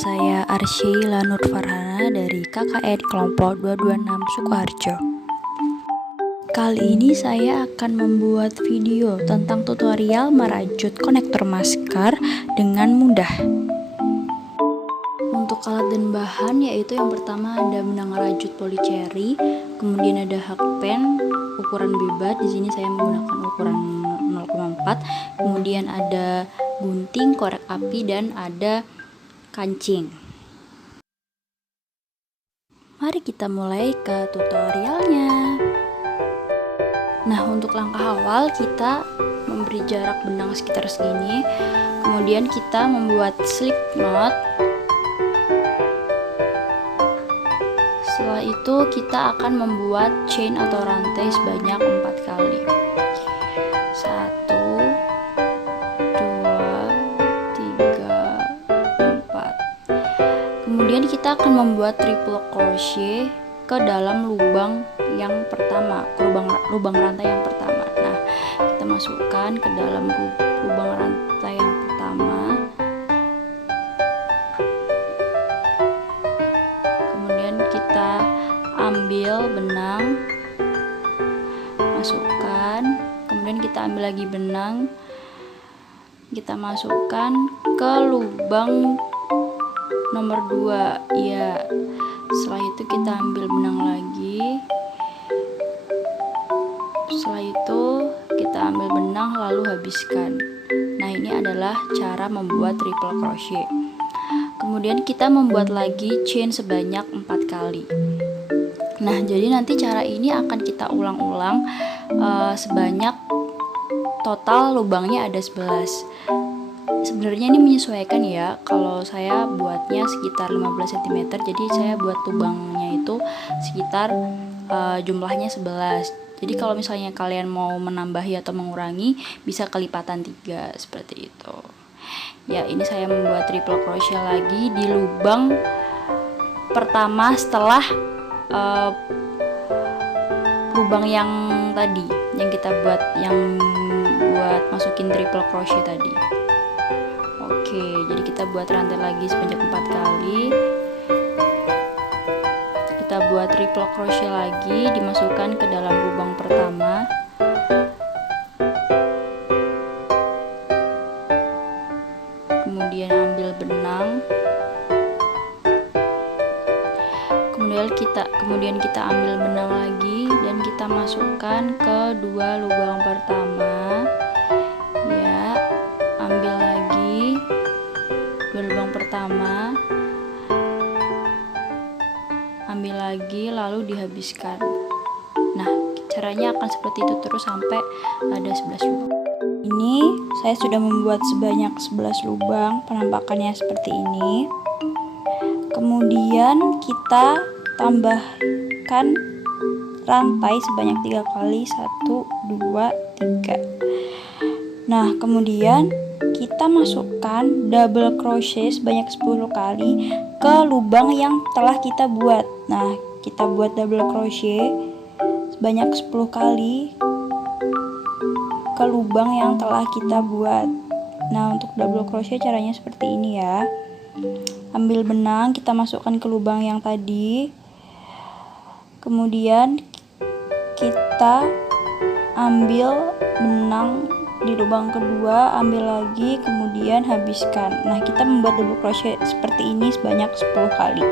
saya Arsyeila Nur Farhana dari KKN kelompok 226 Sukoharjo. Kali ini saya akan membuat video tentang tutorial merajut konektor masker dengan mudah. Untuk alat dan bahan yaitu yang pertama ada benang rajut polycherry, kemudian ada hakpen ukuran bebas. Di sini saya menggunakan ukuran 0,4. Kemudian ada gunting, korek api, dan ada kancing. Mari kita mulai ke tutorialnya. Nah, untuk langkah awal kita memberi jarak benang sekitar segini. Kemudian kita membuat slip knot. Setelah itu kita akan membuat chain atau rantai sebanyak 4 kali. 1, 2, 3, 4. Kemudian kita akan membuat triple crochet ke dalam lubang yang pertama, ke lubang rantai yang pertama. Nah, kita masukkan ke dalam lubang rantai yang pertama. Kemudian kita ambil benang, masukkan. Kemudian kita ambil lagi benang, kita masukkan ke lubang nomor 2. Ya, setelah itu kita ambil benang lagi. Setelah itu kita ambil benang lalu habiskan. Nah, ini adalah cara membuat triple crochet. Kemudian kita membuat lagi chain sebanyak 4 kali. Nah, jadi nanti cara ini akan kita ulang-ulang sebanyak total lubangnya ada 11. Sebenarnya ini menyesuaikan ya, kalau saya buatnya sekitar 15 cm, jadi saya buat lubangnya itu sekitar jumlahnya 11. Jadi kalau misalnya kalian mau menambahi atau mengurangi, bisa kelipatan 3 seperti itu. Ya, ini saya membuat triple crochet lagi di lubang pertama setelah lubang yang tadi, yang kita buat, yang buat masukin triple crochet tadi. Oke, jadi kita buat rantai lagi sebanyak 4 kali. Kita buat triple crochet lagi, dimasukkan ke dalam lubang pertama. Kemudian ambil benang. Kemudian kita ambil benang lagi dan kita masukkan ke dua lubang pertama. Ya, ambil lagi dua lubang pertama, ambil lagi lalu dihabiskan. Nah, caranya akan seperti itu terus sampai ada 11 lubang. Ini saya sudah membuat sebanyak 11 lubang, penampakannya seperti ini. Kemudian kita tambahkan rantai sebanyak 3 kali, 1, 2, 3. Nah, kemudian kita masukkan double crochet sebanyak 10 kali ke lubang yang telah kita buat. Nah, kita buat double crochet sebanyak 10 kali ke lubang yang telah kita buat. Nah, untuk double crochet caranya seperti ini ya. Ambil benang, kita masukkan ke lubang yang tadi. Kemudian kita ambil benang di lubang kedua, ambil lagi, kemudian habiskan. Nah, kita membuat double crochet seperti ini sebanyak 10 kali.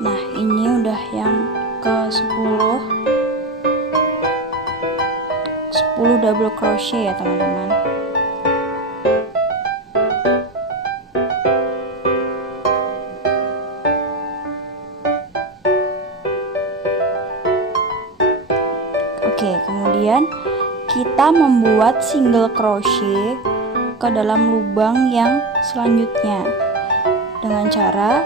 Nah, ini udah yang ke 10 double crochet ya teman-teman. Oke, kemudian kita membuat single crochet ke dalam lubang yang selanjutnya dengan cara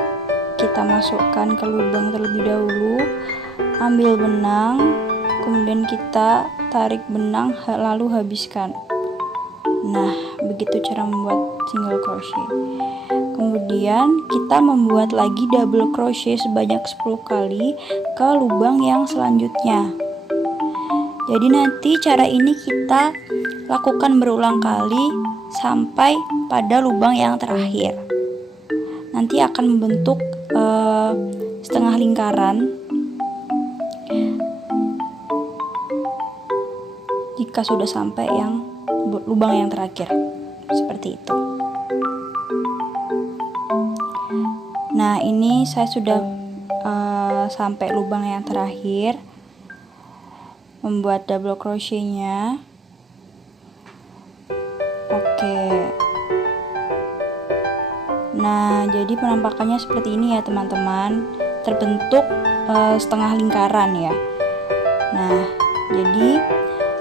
kita masukkan ke lubang terlebih dahulu, ambil benang, kemudian kita tarik benang lalu habiskan. Nah, begitu cara membuat single crochet. Kemudian kita membuat lagi double crochet sebanyak 10 kali ke lubang yang selanjutnya. Jadi nanti cara ini kita lakukan berulang kali sampai pada lubang yang terakhir. Nanti akan membentuk setengah lingkaran jika sudah sampai yang lubang yang terakhir, seperti itu. Nah, ini saya sudah sampai lubang yang terakhir, membuat double crochetnya. Oke. Nah, jadi penampakannya seperti ini ya teman-teman, terbentuk setengah lingkaran ya. Nah, jadi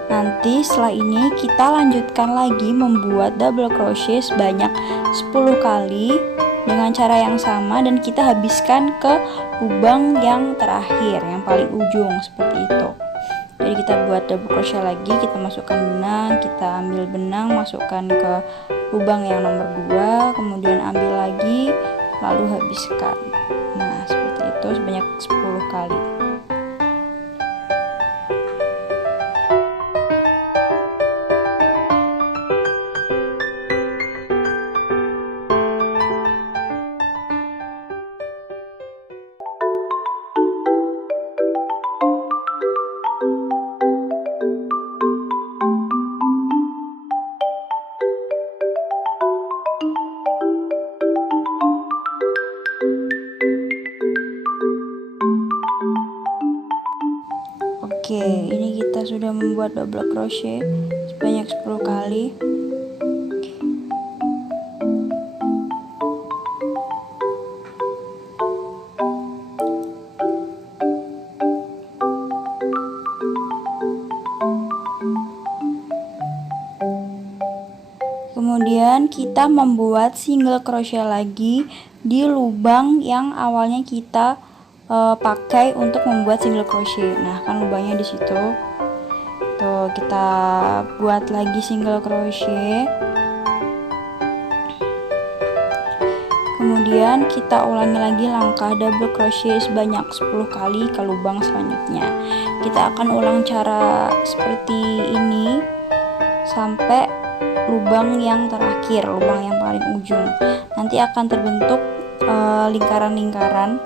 nanti setelah ini kita lanjutkan lagi membuat double crochet sebanyak 10 kali dengan cara yang sama, dan kita habiskan ke lubang yang terakhir, yang paling ujung, seperti itu. Jadi kita buat double crochet lagi, kita masukkan benang, kita ambil benang, masukkan ke lubang yang nomor 2, kemudian ambil lagi, lalu habiskan. Nah, seperti itu sebanyak 10 kali. Oke, ini kita sudah membuat double crochet sebanyak 10 kali. Kemudian kita membuat single crochet lagi di lubang yang awalnya kita pakai untuk membuat single crochet. Nah, kan lubangnya di situ. Tuh, kita buat lagi single crochet. Kemudian kita ulangi lagi langkah double crochet sebanyak 10 kali ke lubang selanjutnya. Kita akan ulang cara seperti ini sampai lubang yang terakhir, lubang yang paling ujung. Nanti akan terbentuk lingkaran-lingkaran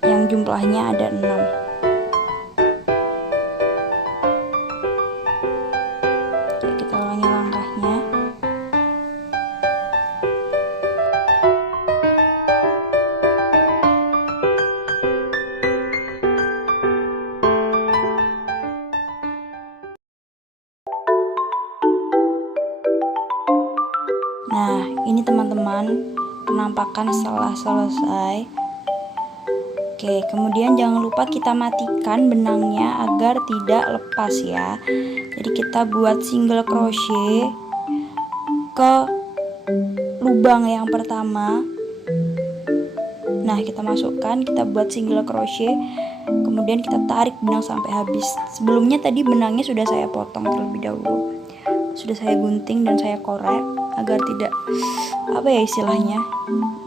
yang jumlahnya ada 6. Oke, kita ulangi langkahnya. Nah, ini teman-teman penampakan setelah selesai. Oke, kemudian jangan lupa kita matikan benangnya agar tidak lepas ya. Jadi kita buat single crochet ke lubang yang pertama. Nah, kita masukkan, kita buat single crochet, kemudian kita tarik benang sampai habis. Sebelumnya tadi benangnya sudah saya potong terlebih dahulu, sudah saya gunting dan saya korek agar tidak, apa ya istilahnya,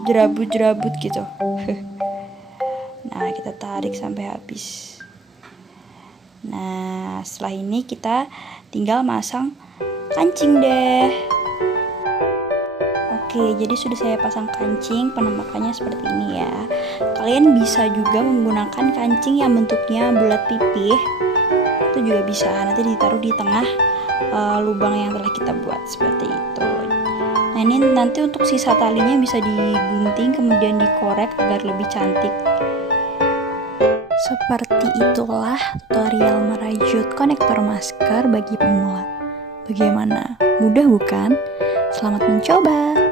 jerabut-jerabut gitu. Nah, kita tarik sampai habis. Nah, setelah ini kita tinggal masang kancing deh. Oke, jadi sudah saya pasang kancing, penampakannya seperti ini ya. Kalian bisa juga menggunakan kancing yang bentuknya bulat pipih. Itu juga bisa, nanti ditaruh di tengah lubang yang telah kita buat, seperti itu. Nah, ini nanti untuk sisa talinya bisa digunting kemudian dikorek agar lebih cantik. Seperti itulah tutorial merajut konektor masker bagi pemula. Bagaimana? Mudah bukan? Selamat mencoba!